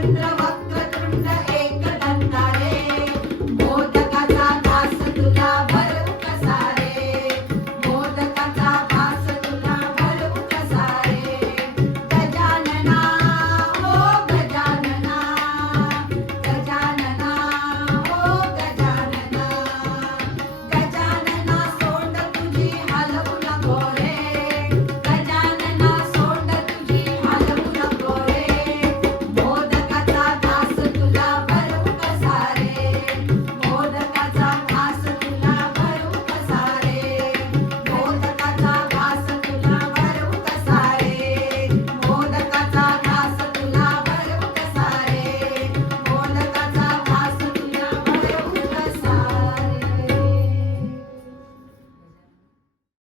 Chandra.